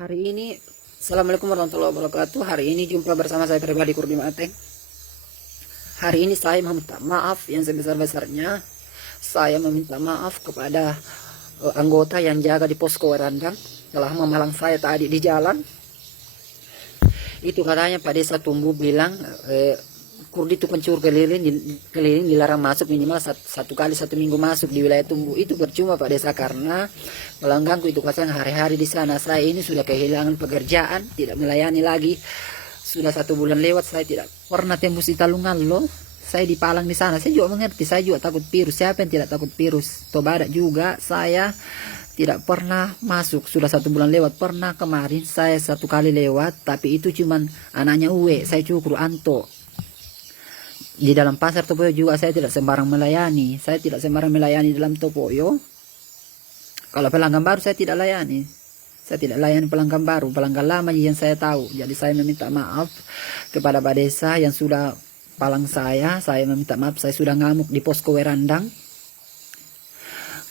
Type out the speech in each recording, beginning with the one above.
Hari ini, Assalamualaikum warahmatullahi wabarakatuh. Hari ini jumpa bersama saya pribadi Kurdi Mateng. Hari ini saya meminta maaf yang sebesar-besarnya. Saya meminta maaf kepada anggota yang jaga di posko Werandang telah memalang saya tadi di jalan. Itu katanya Pak Desa Tumbuh bilang Kurdi itu pencuri keliling dilarang masuk minimal satu kali 1 minggu masuk di wilayah Tumbuh. Itu percuma Pak Desa karena melangganku itu kasang hari-hari di sana. Saya ini sudah kehilangan pekerjaan, tidak melayani lagi. Sudah 1 bulan lewat saya tidak pernah tembus di Talungan loh. Saya dipalang di sana. Saya juga mengerti, saya juga takut virus. Siapa yang tidak takut virus? Toba juga saya tidak pernah masuk. Sudah 1 bulan lewat. Pernah kemarin saya 1 kali lewat, tapi itu cuman anaknya Uwe. Saya cukur Anto. Di dalam pasar Topoyo juga saya tidak sembarang melayani. Saya tidak sembarang melayani dalam Topoyo. Kalau pelanggan baru saya tidak layani. Saya tidak layani pelanggan baru. Pelanggan lama yang saya tahu. Jadi saya meminta maaf kepada Pak Desa yang sudah palang saya. Saya meminta maaf, saya sudah ngamuk di posko Werandang.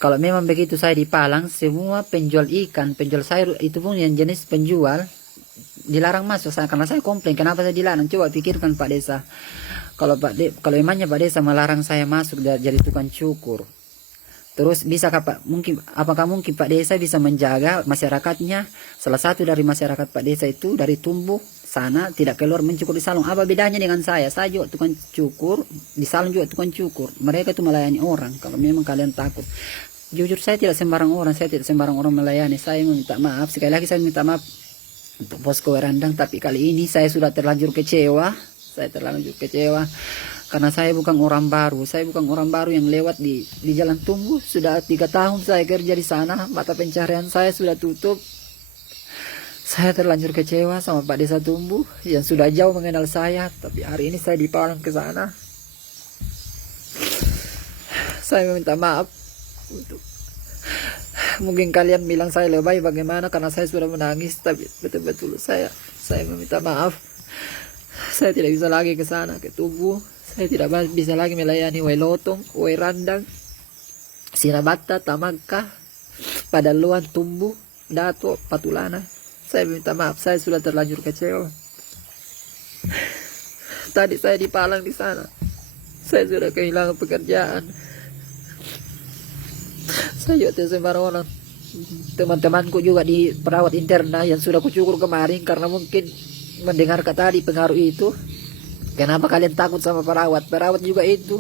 Kalau memang begitu saya dipalang, semua penjual ikan, penjual sayur itu pun yang jenis penjual dilarang masuk. Karena saya komplain, kenapa saya dilarang? Coba pikirkan Pak Desa. Kalau emangnya Pak Desa melarang saya masuk jadi tukang cukur, terus bisa apakah mungkin Pak Desa bisa menjaga masyarakatnya? Salah satu dari masyarakat Pak Desa itu dari Tumbuh sana tidak keluar mencukur di salon. Apa bedanya dengan saya? Saya juga tukang cukur, di salon juga tukang cukur. Mereka itu melayani orang. Kalau memang kalian takut, jujur saya tidak sembarang orang, saya tidak sembarang orang melayani. Saya meminta maaf, sekali lagi saya minta maaf untuk posko Werandang, tapi kali ini saya sudah terlanjur kecewa. Saya terlanjur kecewa karena saya bukan orang baru. Saya bukan orang baru yang lewat di Jalan Tumbuh. Sudah 3 tahun saya kerja di sana. Mata pencarian saya sudah tutup. Saya terlanjur kecewa sama Pak Desa Tumbuh yang sudah jauh mengenal saya. Tapi hari ini saya dipalang ke sana. Saya meminta maaf untuk mungkin kalian bilang saya lebay bagaimana karena saya sudah menangis. Tapi betul-betul saya meminta maaf. Saya tidak bisa lagi ke sana, ke Tumbuh. Saya tidak bisa lagi melayani Wailotong, Werandang, Sinabata, Tamangka, Padaluan, Tumbuh, Dato, Patulana. Saya minta maaf, saya sudah terlanjur kecewa. Tadi saya dipalang di sana. Saya sudah kehilangan pekerjaan. Saya juga sembarang orang. Teman-temanku juga di perawat interna yang sudah kucukur kemarin karena mungkin mendengar kata tadi pengaruh itu. Kenapa kalian takut sama perawat? Perawat juga itu.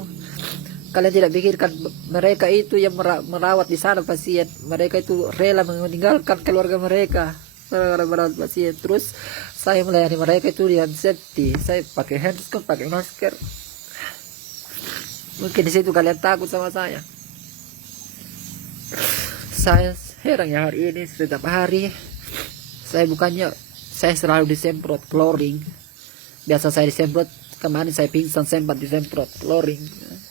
Kalian tidak pikirkan mereka itu yang merawat di sana pasien. Mereka itu rela meninggalkan keluarga mereka para merawat pasien. Terus saya melayani mereka itu dengan safety. Saya pakai handskar, pakai masker. Mungkin di situ kalian takut sama saya. Saya heran ya hari ini setiap hari saya selalu disemprot chlorine. Biasa saya disemprot, kemarin saya pingsan sempat disemprot chlorine.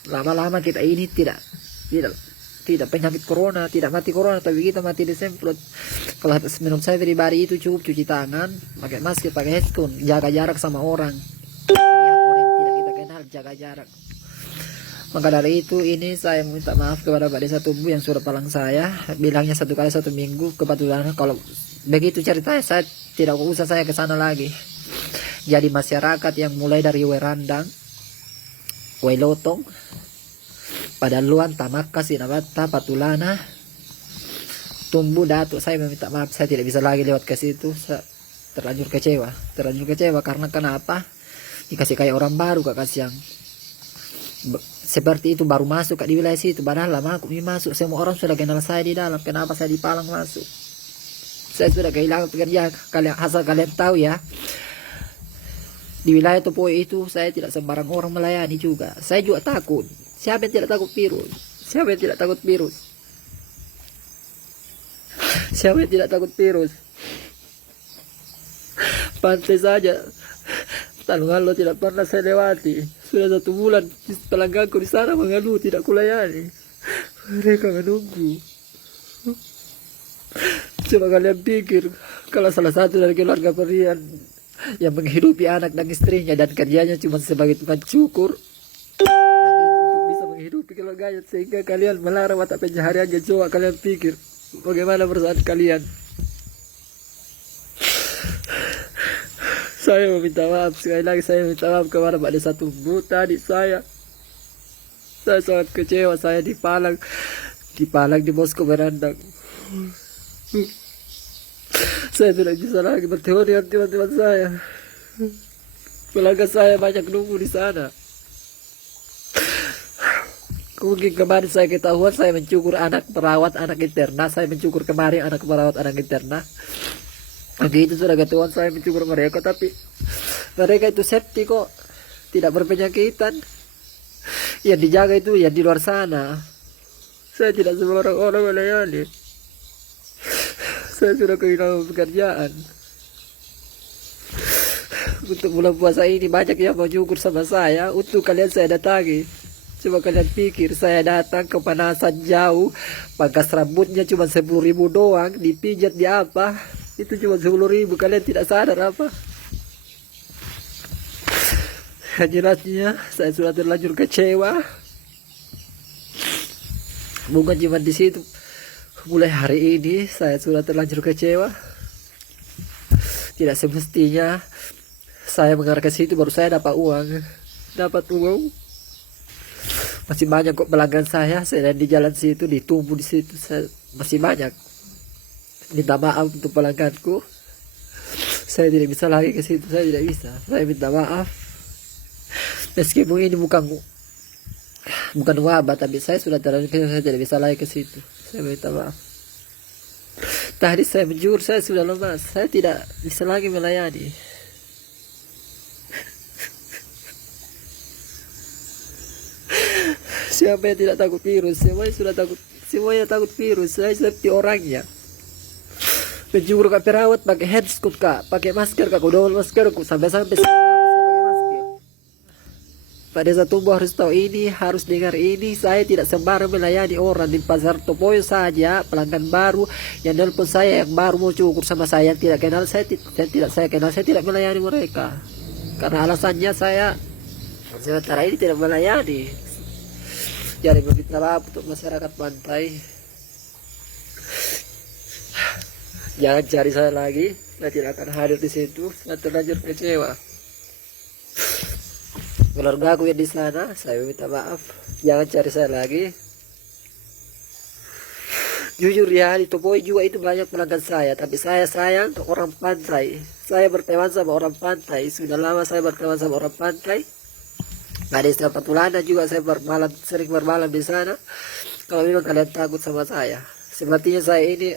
Lama-lama kita ini tidak penyakit corona, tidak mati corona, tapi kita mati disemprot. Kalau menurut saya pribadi itu cukup cuci tangan, pakai masker, pakai handskar, jaga jarak sama orang. Lihat orang yang tidak kita kenal, jaga jarak. Maka dari itu ini saya minta maaf kepada Pak Desa Tumbuh yang sudah palang saya. Bilangnya 1 kali 1 minggu. Kebetulan kalau begitu ceritanya saya tidak usah saya ke sana lagi. Jadi masyarakat yang mulai dari Werandang, Wailotong, Padaluan, Tamaka, Sinabata, Patulana, Tumbuh, Dato, saya meminta maaf. Saya tidak bisa lagi lewat ke situ. Saya terlanjur kecewa karena kenapa? Dikasih kayak orang baru, kasih yang seperti itu baru masuk di wilayah situ. Padahal lama aku masuk, semua orang sudah kenal saya di dalam. Kenapa saya dipalang masuk? Saya sudah kehilangan pekerjaan. Asal kalian tahu ya, di wilayah Topoyo itu saya tidak sembarang orang melayani juga. Saya juga takut. Siapa yang tidak takut virus? Siapa yang tidak takut virus? Siapa yang tidak takut virus? Pantai saja Talungan lo tidak pernah saya lewati. Sudah 1 bulan pelangganku di sana mengeluh tidak kulayani. Mereka menunggu. Coba kalian pikir, kalau salah satu dari keluarga Perian yang menghidupi anak dan istrinya dan kerjanya cuma sebagai tukang cukur, dan itu untuk bisa menghidupi keluarganya, sehingga kalian melarang mata pencahariannya. Coba kalian pikir bagaimana perasaan kalian. Saya meminta maaf sekali lagi, saya minta maaf kepada Pak Desa Tumbu. Tadi saya sangat kecewa, saya dipalang di Moskow berandang. Saya tidak bisa lagi bertemu dengan teman-teman saya. Pelanggan saya banyak nunggu di sana. Mungkin kemarin saya ketahuan saya mencukur anak perawat anak interna. Saya mencukur kemarin anak perawat anak interna. Begitu sudah ketahuan saya mencukur mereka, tapi mereka itu safety kok, tidak berpenyakitan. Yang dijaga itu yang di luar sana. Saya tidak sembarang orang melayani. Saya sudah kehilangan pekerjaan. Untuk bulan puasa ini banyak yang mau cukur sama saya. Untuk kalian saya datangi. Coba kalian pikir, saya datang ke panasan jauh, pangkas rambutnya cuma 10.000 doang, dipijat di apa? Itu cuma 10.000, kalian tidak sadar apa? Jelasnya saya sudah terlanjur kecewa. Bukan cuma di situ. Mulai hari ini saya sudah terlanjur kecewa. Tidak semestinya saya mengarah ke situ baru saya dapat uang. Masih banyak kok pelanggan saya di jalan situ, ditumbuh di situ. Masih banyak. Minta maaf untuk pelangganku. Saya tidak bisa lagi ke situ, saya tidak bisa. Saya minta maaf. Meskipun ini bukan wabah, tapi saya sudah terlanjur, saya tidak bisa lagi ke situ. Saya minta maaf. Tadi saya menjujur, saya sudah lemas. Saya tidak bisa lagi melayani. Siapa yang tidak takut virus? Semuanya takut virus. Saya seperti orangnya. Menjujur ke perawat pakai headset kak, pakai masker kak, double masker kak, sampai pakai masker. Pak Desa Tumbu harus tahu ini, harus dengar ini. Saya tidak sembarang melayani orang di pasar Topoyo saja. Pelanggan baru yang nelpon saya, yang baru mau cukur sama saya, yang tidak kenal saya tidak melayani mereka. Karena alasannya saya sementara ini tidak melayani. Jadi meminta maaf untuk masyarakat pantai. Jangan cari saya lagi, saya tidak akan hadir di situ. Saya terlanjur kecewa. Keluarga aku yang di sana, saya minta maaf. Jangan cari saya lagi. Jujur ya, di Topoy juga itu banyak pelanggan saya, tapi saya sayang ke orang pantai. Saya berteman sama orang pantai. Sudah lama saya berteman sama orang pantai. Ada istilah Patulana juga, saya sering bermalam di sana. Kalau memang kalian takut sama saya, sepertinya saya ini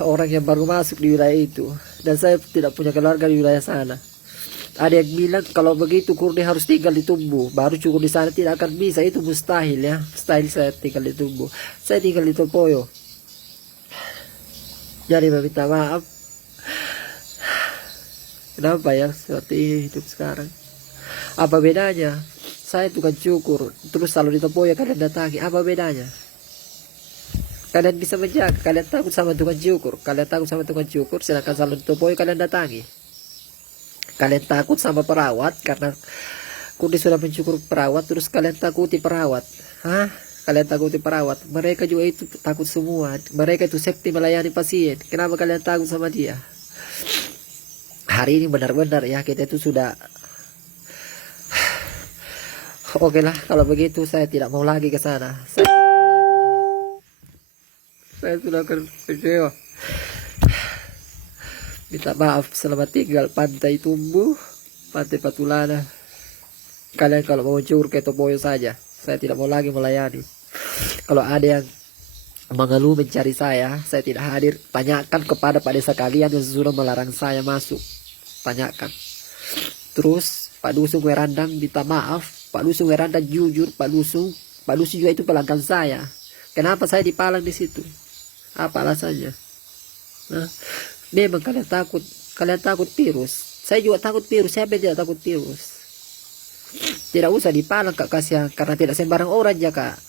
orang yang baru masuk di wilayah itu, dan saya tidak punya keluarga di wilayah sana. Ada yang bilang kalau begitu Kurdi harus tinggal di Tumbu, baru cukup di sana, tidak akan bisa, itu mustahil ya. Mustahil saya tinggal di Tumbu, saya tinggal di Topoyo. Jadi meminta maaf. Kenapa ya seperti hidup sekarang? Apa bedanya? Saya tukang cukur, terus selalu di Topoyo kalian datangi, apa bedanya? Kalian bisa menjaga, kalian takut sama tukang cukur, sedangkan salon Topoyo kalian datangi. Kalian takut sama perawat karena Kurdi sudah mencukur perawat, terus kalian takuti perawat. Hah? Kalian takuti perawat. Mereka juga itu takut semua. Mereka itu safety melayani pasien. Kenapa kalian takut sama dia? Hari ini benar-benar ya kita itu sudah. Oke lah, kalau begitu saya tidak mau lagi ke sana. Saya sudah kecewa. Minta maaf, selamat tinggal Pantai Tumbu, Pantai Patulana. Kalian kalau mau cukur ke Topoyo saja, saya tidak mau lagi melayani. Kalau ada yang mengeluh mencari saya tidak hadir. Tanyakan kepada Pak Desa kalian yang sudah melarang saya masuk. Tanyakan. Terus Pak Dusun Werandang minta maaf. Pak Dusun Werandang jujur, Pak Dusun juga itu pelanggan saya. Kenapa saya dipalang di situ? Apa alasannya? Nah, memang kalian takut virus. Saya juga takut virus. Siapa yang tidak takut virus? Tidak usah dipalang kak, kasihan. Karena tidak sembarang orang ya kak.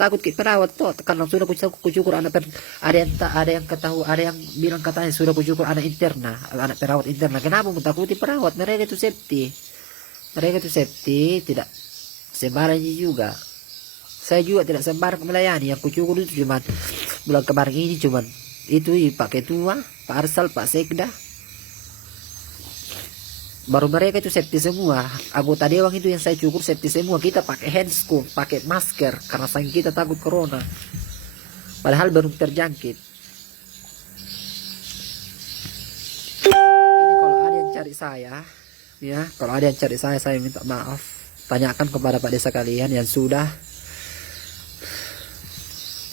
Takut ke perawat tuh. Karena sudah kucukur anak ada yang bilang katanya sudah kucukur anak interna, anak perawat interna. Kenapa mau takuti perawat? Mereka itu safety. Tidak sembarang juga. Saya juga tidak sembarang melayani. Yang kucukur itu cuma bulan kemarin ini cuma itu Pak Ketua, Pak Arsal, Pak Sekda. baru mereka itu safety semua. Anggota dewan itu yang saya cukur safety semua. Kita pakai handscope, pakai masker karena saking kita takut corona. Padahal baru terjangkit. Ini kalau ada yang cari saya, ya, kalau ada yang cari saya minta maaf. Tanyakan kepada Pak Desa kalian yang sudah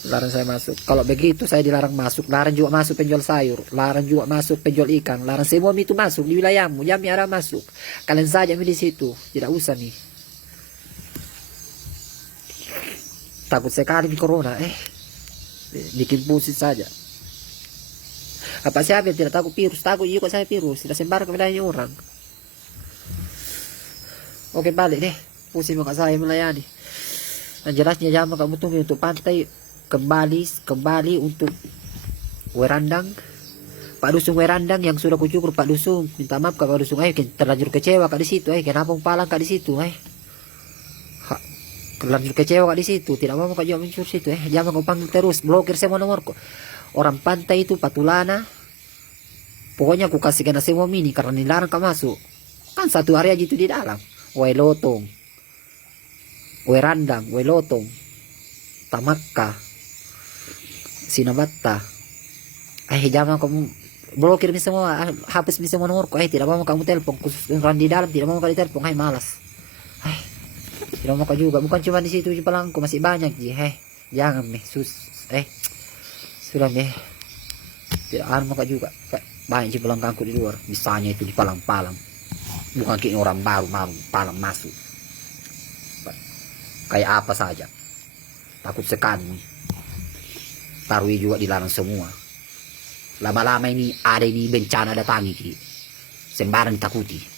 larang saya masuk. Kalau begitu saya dilarang masuk, larang juga masuk penjual sayur, larang juga masuk penjual ikan, larang semua itu masuk di wilayahmu. Jami ada masuk. Kalian saja di situ, tidak usah nih. Takut sekali di corona, bikin pusing saja. Apa siapa yang tidak takut virus? Takut juga saya virus, tidak sembarang ke wilayahnya orang. Oke, balik deh. Pusing muka saya melayani. Nah, jelasnya jangan kamu tunggu untuk pantai. Kembali untuk Werandang, Pak Dusung Werandang yang sudah kucukur. Pak Dusung minta maaf Pak Dusung, terlanjur kecewa Kak di situ, kenapa palang Kak di situ, terlanjur kecewa Kak di situ, tidak mau Kak jawab mencur situ, jangan kau panggil terus, blokir semua nomorku. Orang pantai itu Patulana, pokoknya aku kasih kena semua mini karena dilarang Kak masuk. Kan satu hari aja itu di dalam. Wailotong, Werandang, Wailotong, Tamakka, Sinabatta. Jangan kamu blokir semua, hapus semua nomorku. Tidak mau kamu telepon, khusus orang di dalam tidak mau kali telepon. Malas. Tidak mau kau juga, bukan cuma di situ di Palangku, masih banyak ji. Jangan sudah tidak mau kau juga. Banyak di Palangku di luar, misalnya itu di Palang-Palang. Bukan kayak orang baru Palang masuk. Kayak apa saja. Takut sekali. Tarui juga dilarang semua. Lama-lama ini ada bencana datangi. Sembarang takuti.